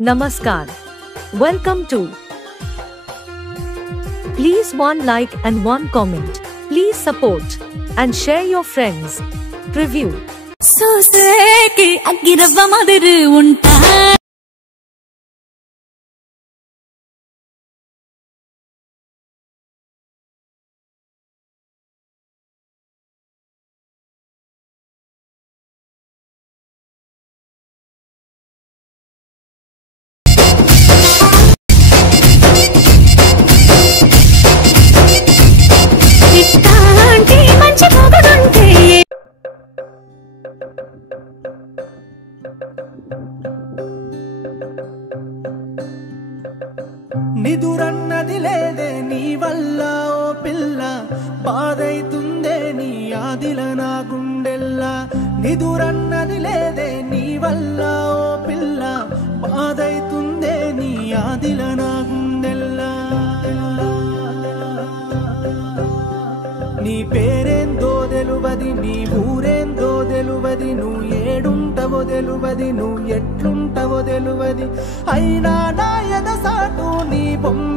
Namaskar. Welcome to. Please one like and one comment. Please support and share your friends. Preview. సోసేకి అగ్గిరవ్వ మాదిరి ఉంటా ఇట్టాంటి మంచి మొగుడుంటే నిదురన్నది లేదే నీ వల్ల ఓ పిల్ల బాధైతుందే నీ ఆదిల నా గుండెల్లా నిదురన్నది లేదే నీ వల్ల ఓ పిల్ల బాధైతుందే నీ ఆదిల నా గుండెల్లా నీ పేరేందో తెలువది నీ ఊరేందో తెలువది నువ్వు ఏడుంటవో తెలువది నువ్వు ఎట్లుంటవో తెలువది అయినా నా ఎదసాటు నీ బొమ్మే